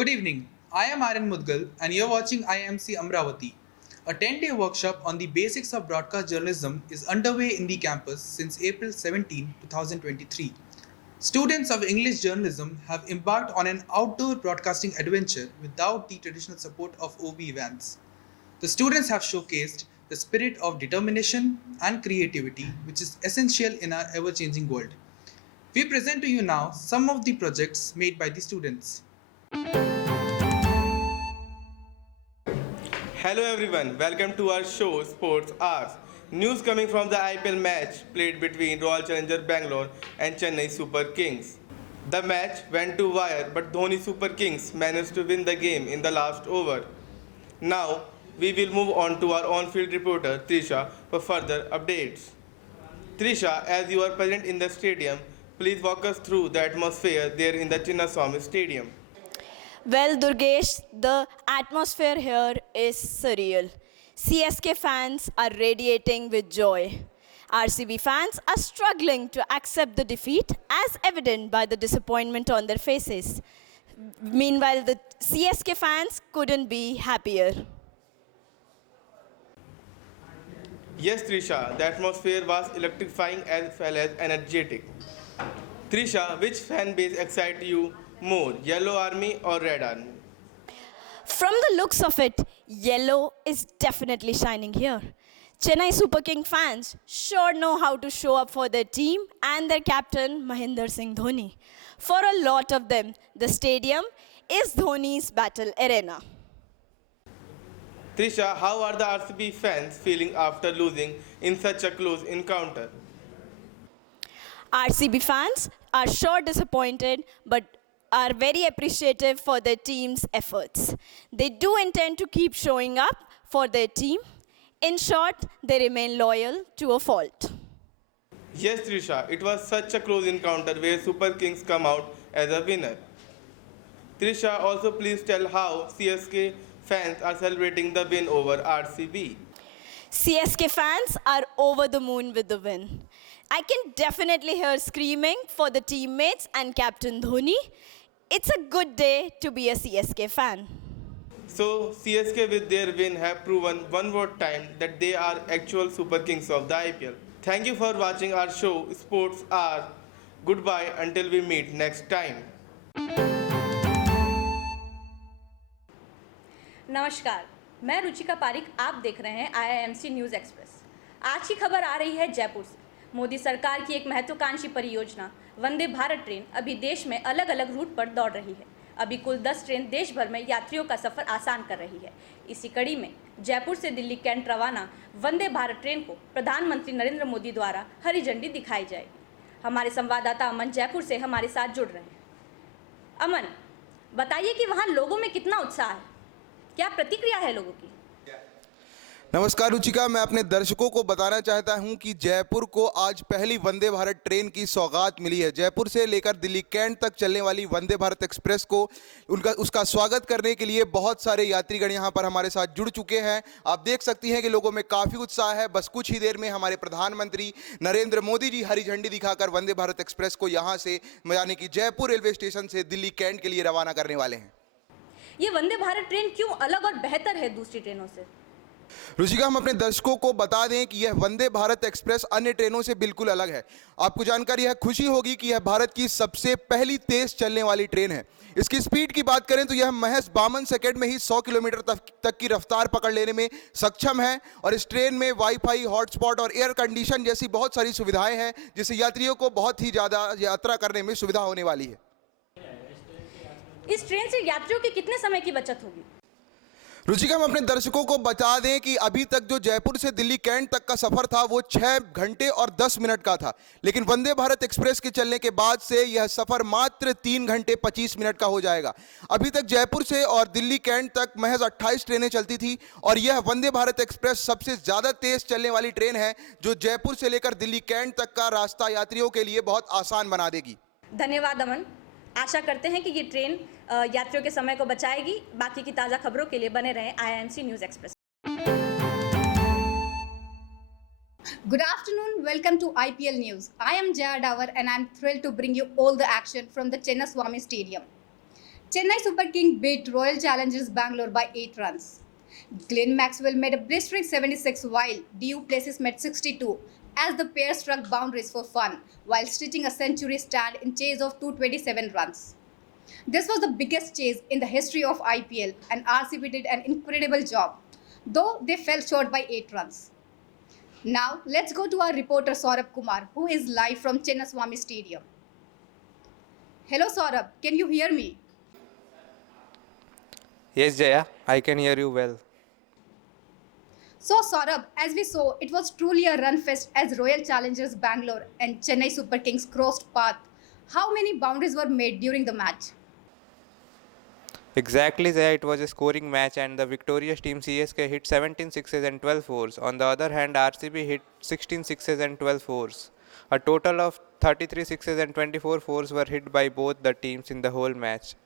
Good evening. I am Aryan Mudgal and you're watching Iimc Amravati. A 10-day workshop on the basics of broadcast journalism is underway in the campus since April 17, 2023. Students of English journalism have embarked on an outdoor broadcasting adventure without the traditional support of OB vans. The students have showcased the spirit of determination and creativity which is essential in our ever-changing world. We present to you now some of the projects made by the students. Hello everyone, welcome to our show Sports Hours. News coming from the IPL match played between Royal Challenger Bangalore and Chennai Super Kings. The match went to wire but Dhoni Super Kings managed to win the game in the last over. Now we will move on to our on-field reporter Trisha for further updates. Trisha, as you are present in the stadium, please walk us through the atmosphere there in the Chinnaswamy Stadium. Well, Durgesh, the atmosphere here is surreal. CSK fans are radiating with joy. RCB fans are struggling to accept the defeat, as evident by the disappointment on their faces. Meanwhile, the CSK fans couldn't be happier. Yes, Trisha, the atmosphere was electrifying as well as energetic. Trisha, which fan base excites you more, Yellow Army or Red Army? From the looks of it, yellow is definitely shining here. Chennai Super King fans sure know how to show up for their team and their captain Mahendra Singh Dhoni. For a lot of them, the stadium is Dhoni's battle arena. Trisha, how are the RCB fans feeling after losing in such a close encounter? RCB fans are sure disappointed but are very appreciative for their team's efforts. They do intend to keep showing up for their team. In short, they remain loyal to a fault. Yes, Trisha, it was such a close encounter where Super Kings come out as a winner. Trisha, also please tell how CSK fans are celebrating the win over RCB. CSK fans are over the moon with the win. I can definitely hear screaming for the teammates and Captain Dhoni. It's a good day to be a CSK fan. So, CSK with their win have proven one more time that they are actual Super Kings of the IPL. Thank you for watching our show Sports Hour. Goodbye until we meet next time. नमस्कार, मैं रुचिका पारिक, आप देख रहे हैं IIMC news express. आज की खबर आ रही है जयपुर से। मोदी सरकार की एक महत्वाकांक्षी परियोजना वंदे भारत ट्रेन अभी देश में अलग अलग रूट पर दौड़ रही है। अभी कुल 10 ट्रेन देश भर में यात्रियों का सफ़र आसान कर रही है। इसी कड़ी में जयपुर से दिल्ली कैंट रवाना वंदे भारत ट्रेन को प्रधानमंत्री नरेंद्र मोदी द्वारा हरी झंडी दिखाई जाएगी। हमारे संवाददाता अमन जयपुर से हमारे साथ जुड़ रहे हैं। अमन, बताइए कि वहाँ लोगों में कितना उत्साह है, क्या प्रतिक्रिया है लोगों की? नमस्कार रुचिका, मैं अपने दर्शकों को बताना चाहता हूं कि जयपुर को आज पहली वंदे भारत ट्रेन की सौगात मिली है। जयपुर से लेकर दिल्ली कैंट तक चलने वाली वंदे भारत एक्सप्रेस को उसका स्वागत करने के लिए बहुत सारे यात्रीगण यहां पर हमारे साथ जुड़ चुके हैं। आप देख सकती हैं कि लोगों में काफ़ी उत्साह है। बस कुछ ही देर में हमारे प्रधानमंत्री नरेंद्र मोदी जी हरी झंडी दिखाकर वंदे भारत एक्सप्रेस को यहाँ से यानी कि जयपुर रेलवे स्टेशन से दिल्ली कैंट के लिए रवाना करने वाले हैं। ये वंदे भारत ट्रेन क्यों अलग और बेहतर है दूसरी ट्रेनों से? रुचिका, हम अपने दर्शकों को बता दें कि यह वंदे भारत एक्सप्रेस अन्य ट्रेनों से बिल्कुल अलग है। आपको जानकर यह खुशी होगी कि यह भारत की सबसे पहली तेज चलने वाली ट्रेन है। इसकी स्पीड की बात करें तो यह महज 52 सेकंड में ही 100 किलोमीटर तक की रफ्तार पकड़ लेने में सक्षम है और इस ट्रेन में वाईफाई, हॉटस्पॉट और एयर कंडीशन जैसी बहुत सारी सुविधाएं हैं, जिससे यात्रियों को बहुत ही ज़्यादा यात्रा करने में सुविधा होने वाली है। इस ट्रेन से यात्रियों के कितने समय की बचत होगी? रुचिका, हम अपने दर्शकों को बता दें कि अभी तक जो जयपुर से दिल्ली कैंट तक का सफर था वो 6 घंटे और 10 मिनट का था, लेकिन वंदे भारत एक्सप्रेस के चलने के बाद से यह सफर मात्र 3 घंटे 25 मिनट का हो जाएगा। अभी तक जयपुर से और दिल्ली कैंट तक महज 28 ट्रेनें चलती थी और यह वंदे भारत एक्सप्रेस सबसे ज़्यादा तेज चलने वाली ट्रेन है जो जयपुर से लेकर दिल्ली कैंट तक का रास्ता यात्रियों के लिए बहुत आसान बना देगी। धन्यवाद अमन। आशा करते हैं कि ये ट्रेन यात्रियों के समय को बचाएगी। बाकी की ताज़ा खबरों के लिए बने रहें IIMC news express. Good afternoon, welcome to IPL News. I am Jaya Davar and I am thrilled to bring you all the action from the Chinnaswamy Stadium. Chennai Super King beat Royal Challengers Bangalore by 8 runs. Glenn Maxwell made a blistering 76 while Du Plessis made 62 as the pair struck boundaries for fun while stitching a century stand in chase of 227 runs. This was the biggest chase in the history of IPL and RCB did an incredible job, though they fell short by 8 runs. Now, let's go to our reporter Saurabh Kumar, who is live from Chennaswamy Stadium. Hello Saurabh, can you hear me? Yes, Jaya, I can hear you well. So Saurabh, as we saw, it was truly a run fest as Royal Challengers Bangalore and Chennai Super Kings crossed path. How many boundaries were made during the match? Exactly, Jaya, it was a scoring match and the victorious team CSK hit 17 sixes and 12 fours. On the other hand, RCB hit 16 sixes and 12 fours. A total of 33 sixes and 24 fours were hit by both the teams in the whole match.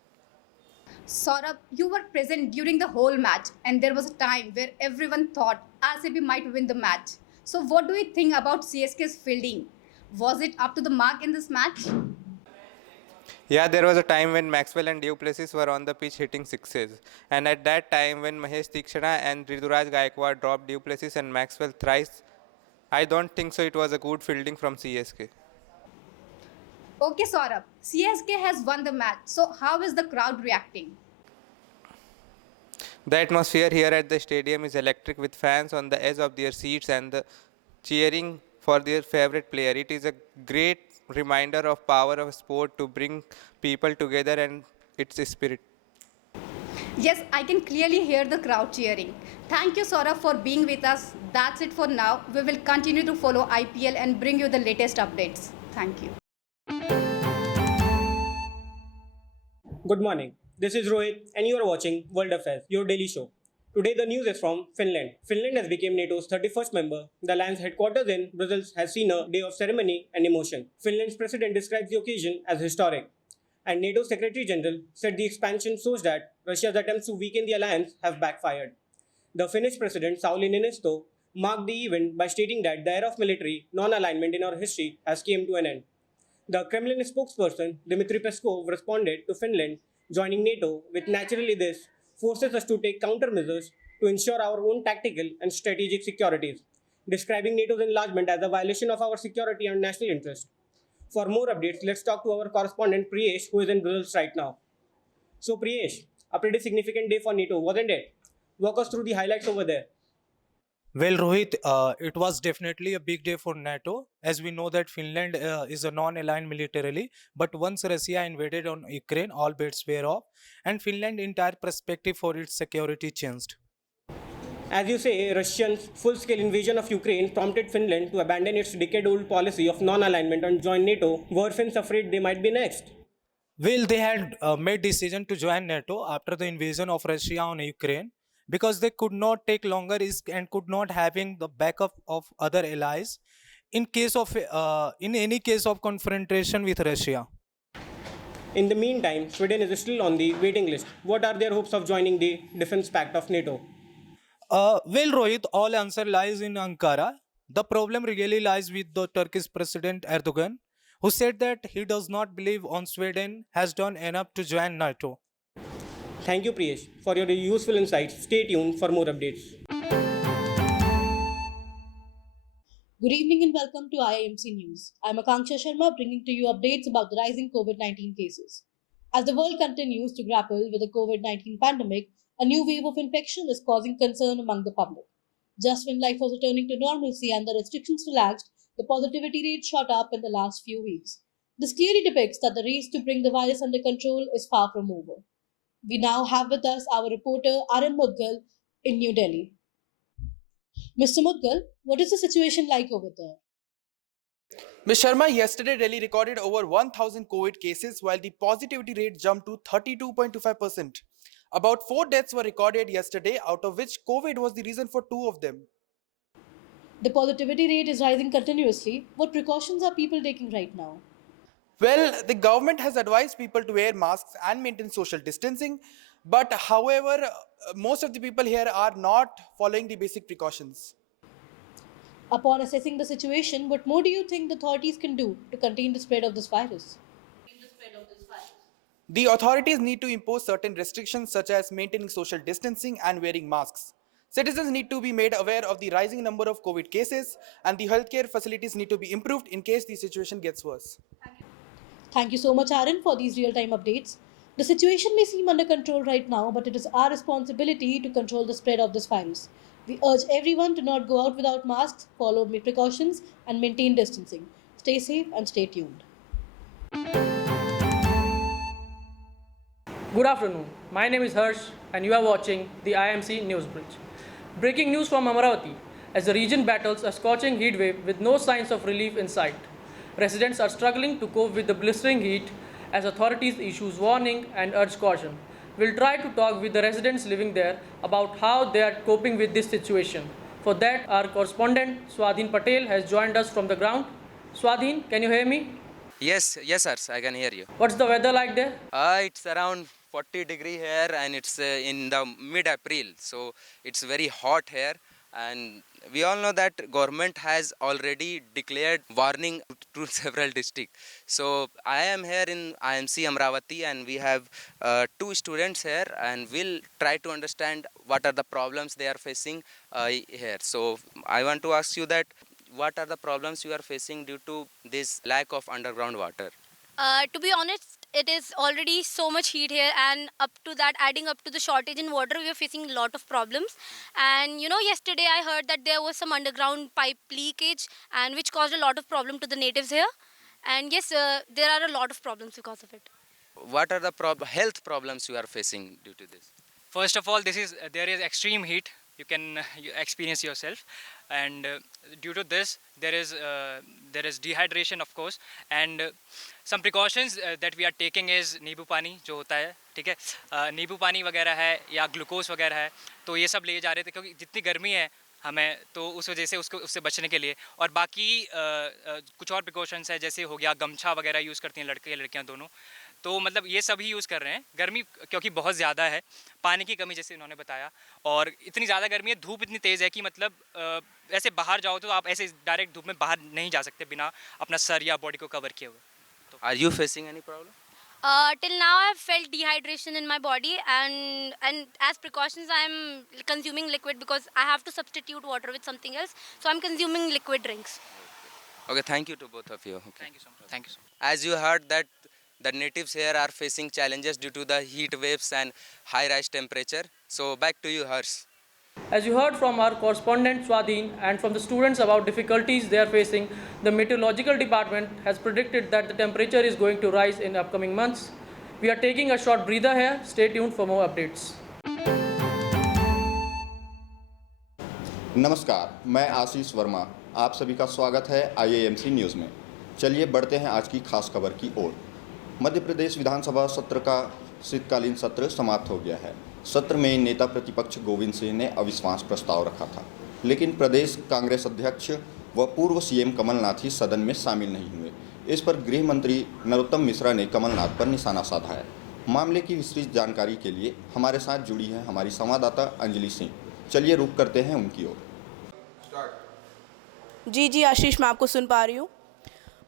Saurabh, you were present during the whole match, and there was a time where everyone thought RCB might win the match. So, what do you think about CSK's fielding? Was it up to the mark in this match? Yeah, there was a time when Maxwell and Du Plessis were on the pitch hitting sixes. And at that time, when Mahesh Tikshana and Riduraj Gaikwad dropped Du Plessis and Maxwell thrice, I don't think so it was a good fielding from CSK. Okay, Saurabh, CSK has won the match. So, how is the crowd reacting? The atmosphere here at the stadium is electric with fans on the edge of their seats and the cheering for their favorite player. It is a great reminder of power of sport to bring people together and its spirit. Yes, I can clearly hear the crowd cheering. Thank you, Saurabh, for being with us. That's it for now. We will continue to follow IPL and bring you the latest updates. Thank you. Good morning. This is Rohit, and you are watching World Affairs, your daily show. Today, the news is from Finland. Finland has become NATO's 31st member. The alliance headquarters in Brussels has seen a day of ceremony and emotion. Finland's president describes the occasion as historic, and NATO Secretary General said the expansion shows that Russia's attempts to weaken the alliance have backfired. The Finnish president Sauli Niinisto marked the event by stating that the era of military non-alignment in our history has come to an end. The Kremlin spokesperson Dmitry Peskov responded to Finland joining NATO with naturally this forces us to take countermeasures to ensure our own tactical and strategic securities, describing NATO's enlargement as a violation of our security and national interest. For more updates, let's talk to our correspondent Priyesh, who is in Brussels right now. So, Priyesh, a pretty significant day for NATO, wasn't it? Walk us through the highlights over there. Well, Rohit, it was definitely a big day for NATO, as we know that Finland is a non-aligned militarily. But once Russia invaded on Ukraine, all bets were off, and Finland's entire perspective for its security changed. As you say, Russia's full-scale invasion of Ukraine prompted Finland to abandon its decade-old policy of non-alignment and join NATO. Were Finns afraid they might be next? Well, they had made decision to join NATO after the invasion of Russia on Ukraine because they could not take longer risk and could not having the backup of other allies in any case of confrontation with Russia. In the meantime, Sweden is still on the waiting list. What are their hopes of joining the defense pact of NATO? Well, Rohit, all answer lies in Ankara. The problem really lies with the Turkish President Erdogan, who said that he does not believe on Sweden has done enough to join NATO. Thank you, Priyesh, for your useful insights. Stay tuned for more updates. Good evening and welcome to IIMC News. I'm Akanksha Sharma bringing to you updates about the rising COVID 19 cases. As the world continues to grapple with the COVID 19 pandemic, a new wave of infection is causing concern among the public. Just when life was returning to normalcy and the restrictions relaxed, the positivity rate shot up in the last few weeks. This clearly depicts that the race to bring the virus under control is far from over. We now have with us our reporter Arun Mudgal in New Delhi. Mr. Mudgal, what is the situation like over there? Ms. Sharma, yesterday Delhi recorded over 1,000 COVID cases while the positivity rate jumped to 32.25%. About 4 deaths were recorded yesterday, out of which COVID was the reason for 2 of them. The positivity rate is rising continuously. What precautions are people taking right now? Well, the government has advised people to wear masks and maintain social distancing, but however, most of the people here are not following the basic precautions. Upon assessing the situation, what more do you think the authorities can do to contain the spread of this virus? The authorities need to impose certain restrictions such as maintaining social distancing and wearing masks. Citizens need to be made aware of the rising number of COVID cases, and the healthcare facilities need to be improved in case the situation gets worse. Thank you so much, Aaron, for these real time updates. The situation may seem under control right now, but it is our responsibility to control the spread of this virus. We urge everyone to not go out without masks, follow precautions, and maintain distancing. Stay safe and stay tuned. Good afternoon. My name is Harsh, and you are watching the Iimc News Bridge. Breaking news from Amaravati as the region battles a scorching heat wave with no signs of relief in sight. Residents are struggling to cope with the blistering heat as authorities issue warning and urge caution. We'll try to talk with the residents living there about how they are coping with this situation. For that, our correspondent Swadhin Patel has joined us from the ground. Swadhin, can you hear me? Yes, sir, I can hear you. What's the weather like there? It's around 40-degree here and it's in the mid-April, so it's very hot here. And we all know that government has already declared warning to several districts. So I am here in Iimc Amravati and we have two students here and we'll try to understand what are the problems they are facing here. So I want to ask you that what are the problems you are facing due to this lack of underground water? To be honest, it is already so much heat here, and up to that, adding up to the shortage in water, we are facing a lot of problems. And yesterday I heard that there was some underground pipe leakage, and which caused a lot of problem to the natives here. And yes, there are a lot of problems because of it. What are the health problems you are facing due to this? First of all, there is extreme heat. You can experience yourself, and due to this, there is dehydration, of course, and some precautions that we are taking is नींबू पानी जो होता है, ठीक है, नींबू पानी वगैरह है या ग्लूकोज वगैरह है, तो ये सब ले जा रहे थे क्योंकि जितनी गर्मी है हमें, तो उस वजह से उससे बचने के लिए। और बाकी कुछ और प्रिकॉशंस है, जैसे हो गया गमछा वगैरह यूज़ करती हैं लड़के लड़कियां दोनों, तो मतलब ये सब ही यूज़ कर रहे हैं। गर्मी क्योंकि बहुत ज़्यादा है, पानी की कमी जैसे इन्होंने बताया, और इतनी ज़्यादा गर्मी है, धूप इतनी तेज़ है कि मतलब ऐसे बाहर जाओ तो आप ऐसे डायरेक्ट धूप में बाहर नहीं जा सकते बिना अपना सर या बॉडी को कवर किए हुए। Are you facing any problem? Till now, I have felt dehydration in my body, and as precautions, I am consuming liquid because I have to substitute water with something else. So I'm consuming liquid drinks. Okay, thank you to both of you. Okay. Thank you so much. Thank you so much. As you heard that the natives here are facing challenges due to the heat waves and high rise temperature. So back to you, Harsh. As you heard from our correspondent Swadhin and from the students about difficulties they are facing, the meteorological department has predicted that the temperature is going to rise in upcoming months. We are taking a short breather here. Stay tuned for more updates. नमस्कार, मैं आशीष वर्मा। आप सभी का स्वागत है IIMC news में। चलिए बढ़ते हैं आज की खास खबर की ओर। मध्य प्रदेश विधानसभा सत्र का शीतकालीन सत्र समाप्त हो गया है। सत्र में नेता प्रतिपक्ष गोविंद सिंह ने अविश्वास प्रस्ताव रखा था, लेकिन प्रदेश कांग्रेस अध्यक्ष व पूर्व CM कमलनाथ ही सदन में शामिल नहीं हुए। इस पर गृह मंत्री नरोत्तम मिश्रा ने कमलनाथ पर निशाना साधा है। मामले की विस्तृत जानकारी के लिए हमारे साथ जुड़ी है हमारी संवाददाता अंजलि सिंह। चलिए रुक करते हैं उनकी ओर। जी आशीष, मैं आपको सुन पा रही हूँ।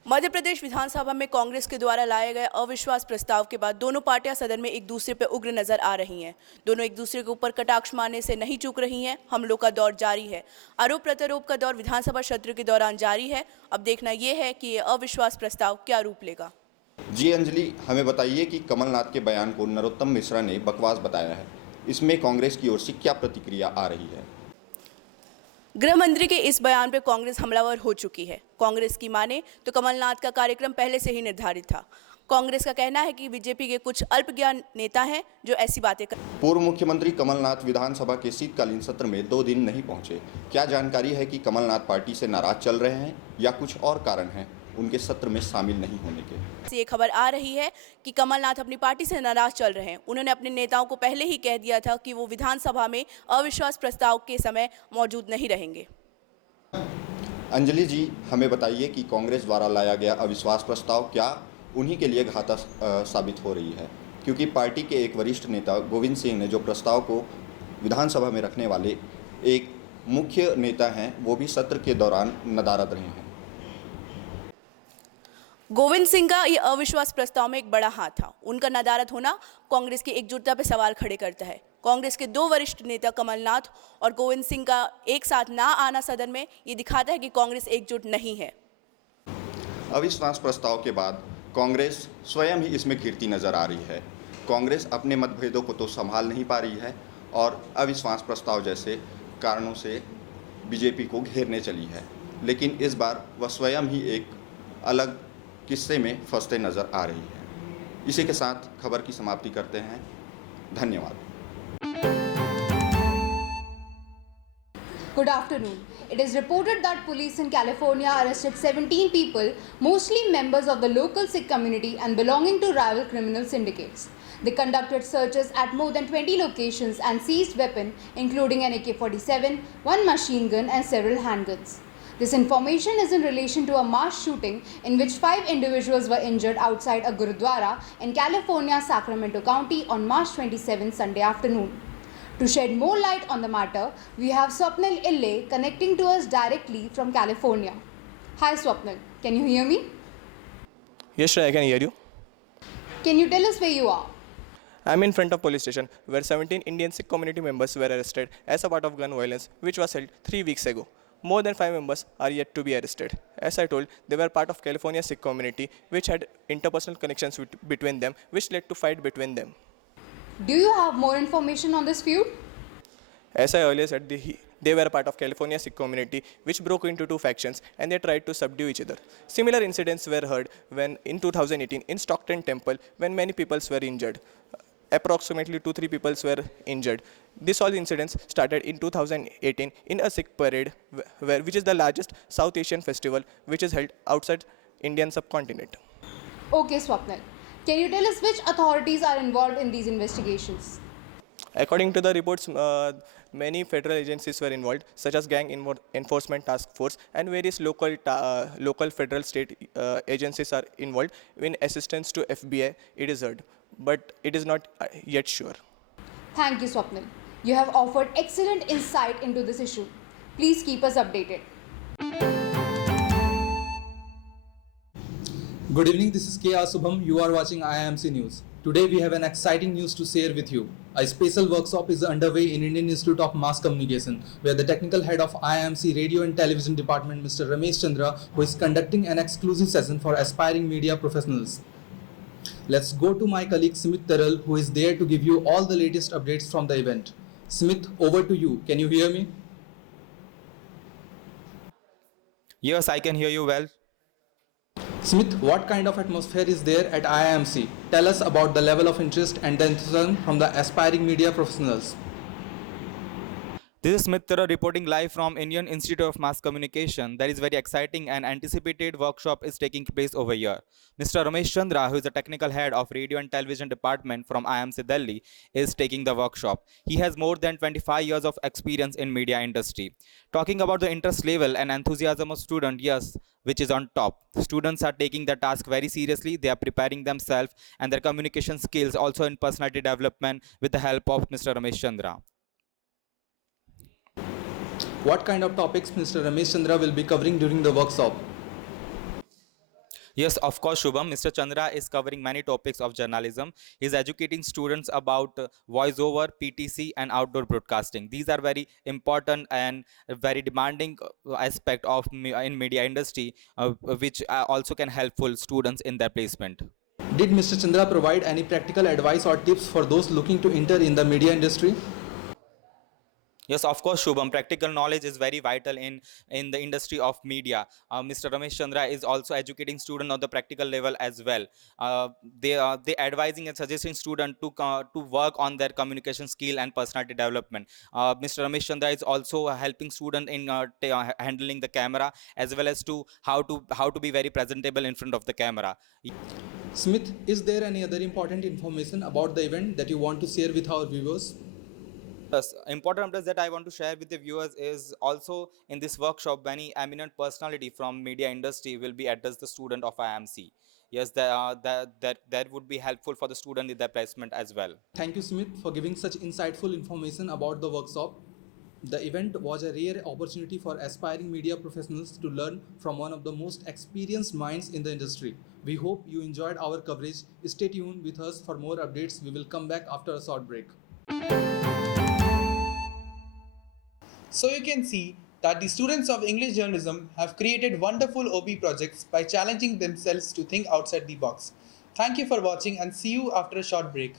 मध्य प्रदेश विधानसभा में कांग्रेस के द्वारा लाए गए अविश्वास प्रस्ताव के बाद दोनों पार्टियां सदन में एक दूसरे पर उग्र नजर आ रही हैं। दोनों एक दूसरे के ऊपर कटाक्ष मारने से नहीं चूक रही हैं। हमलों का दौर जारी है। आरोप प्रत्यारोप का दौर विधानसभा सत्र के दौरान जारी है। अब देखना यह है कि ये अविश्वास प्रस्ताव क्या रूप लेगा। जी अंजलि, हमें बताइए कि कमलनाथ के बयान को नरोत्तम मिश्रा ने बकवास बताया है। इसमें कांग्रेस की ओर से क्या प्रतिक्रिया आ रही है? गृह मंत्री के इस बयान पर कांग्रेस हमलावर हो चुकी है। कांग्रेस की माने तो कमलनाथ का कार्यक्रम पहले से ही निर्धारित था। कांग्रेस का कहना है कि बीजेपी के कुछ अल्पज्ञान नेता हैं जो ऐसी बातें कर। पूर्व मुख्यमंत्री कमलनाथ विधानसभा के शीतकालीन सत्र में 2 दिन नहीं पहुंचे। क्या जानकारी है कि कमलनाथ पार्टी से नाराज चल रहे हैं या कुछ और कारण हैं उनके सत्र में शामिल नहीं होने के? ये खबर आ रही है कि कमलनाथ अपनी पार्टी से नाराज चल रहे हैं। उन्होंने अपने नेताओं को पहले ही कह दिया था कि वो विधानसभा में अविश्वास प्रस्ताव के समय मौजूद नहीं रहेंगे। अंजलि जी, हमें बताइए कि कांग्रेस द्वारा लाया गया अविश्वास प्रस्ताव क्या उन्हीं के लिए घातक साबित हो रही है, क्योंकि पार्टी के एक वरिष्ठ नेता गोविंद सिंह ने जो प्रस्ताव को विधानसभा में रखने वाले एक मुख्य नेता हैं, वो भी सत्र के दौरान नदारद रहे हैं। गोविंद सिंह का ये अविश्वास प्रस्ताव में एक बड़ा हाथ था। उनका नदारद होना कांग्रेस की एकजुटता पर सवाल खड़े करता है। कांग्रेस के दो वरिष्ठ नेता कमलनाथ और गोविंद सिंह का एक साथ ना आना सदन में ये दिखाता है कि कांग्रेस एकजुट नहीं है। अविश्वास प्रस्ताव के बाद कांग्रेस स्वयं ही इसमें घिरती नजर आ रही है। कांग्रेस अपने मतभेदों को तो संभाल नहीं पा रही है और अविश्वास प्रस्ताव जैसे कारणों से बीजेपी को घेरने चली है, लेकिन इस बार वह स्वयं ही एक अलग किस्से में फंसते नजर आ रही है। इसी के साथ खबर की समाप्ति करते हैं। धन्यवाद। Good afternoon. It is reported that police in California arrested 17 people, mostly members of the local Sikh community and belonging to rival criminal syndicates. They conducted searches at more than 20 locations and seized weapons, including an AK-47, one machine gun, and several handguns. This information is in relation to a mass shooting in which 5 individuals were injured outside a Gurudwara in California, Sacramento County on March 27, Sunday afternoon. To shed more light on the matter, we have Swapnil Ille connecting to us directly from California. Hi Swapnil, can you hear me? Yes, sir, I can hear you. Can you tell us where you are? I'm in front of police station where 17 Indian Sikh community members were arrested as a part of gun violence which was held 3 weeks ago. More than 5 members are yet to be arrested. As I told, they were part of California Sikh community which had interpersonal connections between them which led to fight between them. Do you have more information on this feud? As I earlier said, they were a part of California Sikh community which broke into two factions and they tried to subdue each other. Similar incidents were heard when in 2018 in Stockton Temple when many people were injured. Approximately 2-3 people were injured. This all incidents started in 2018 in a Sikh parade which is the largest South Asian festival which is held outside Indian subcontinent. Okay Swapnil, can you tell us which authorities are involved in these investigations? According to the reports, many federal agencies were involved, such as Gang Enforcement Task Force and various local federal state agencies are involved in assistance to FBI, it is heard, but it is not yet sure. Thank you Swapnil. You have offered excellent insight into this issue. Please keep us updated. Good evening, this is K.R. Subham. You are watching Iimc News. Today we have an exciting news to share with you. A special workshop is underway in Indian Institute of Mass Communication, where the technical head of Iimc Radio and Television Department, Mr. Ramesh Chandra, who is conducting an exclusive session for aspiring media professionals. Let's go to my colleague Smith Terrell, who is there to give you all the latest updates from the event. Smith, over to you. Can you hear me? Yes, I can hear you well. Smith, what kind of atmosphere is there at IIMC? Tell us about the level of interest and enthusiasm from the aspiring media professionals. This is Smith Tara reporting live from Indian Institute of Mass Communication. There is very exciting and anticipated workshop is taking place over here. Mr. Ramesh Chandra, who is the technical head of Radio and Television Department from IIMC Delhi, is taking the workshop. He has more than 25 years of experience in media industry. Talking about the interest level and enthusiasm of student, yes, which is on top. Students are taking the task very seriously. They are preparing themselves and their communication skills also in personality development with the help of Mr. Ramesh Chandra. What kind of topics Mr. Ramesh Chandra will be covering during the workshop? Yes, of course, Shubham. Mr. Chandra is covering many topics of journalism. He is educating students about voiceover, PTC, and outdoor broadcasting. These are very important and very demanding aspect of in media industry, which also can helpful students in their placement. Did Mr. Chandra provide any practical advice or tips for those looking to enter in the media industry? Yes, of course, Shubham. Practical knowledge is very vital in the industry of media. Mr. Ramesh Chandra is also educating students on the practical level as well. They advising and suggesting students to work on their communication skill and personality development. Mr. Ramesh Chandra is also helping students in handling the camera as well as to how to be very presentable in front of the camera. Smith, is there any other important information about the event that you want to share with our viewers? Yes, important updates that I want to share with the viewers is also in this workshop, many eminent personality from media industry will be addressed the student of IMC. Yes, that would be helpful for the student in their placement as well. Thank you, Smith, for giving such insightful information about the workshop. The event was a rare opportunity for aspiring media professionals to learn from one of the most experienced minds in the industry. We hope you enjoyed our coverage. Stay tuned with us for more updates. We will come back after a short break. So you can see that the students of English journalism have created wonderful OB projects by challenging themselves to think outside the box. Thank you for watching and see you after a short break.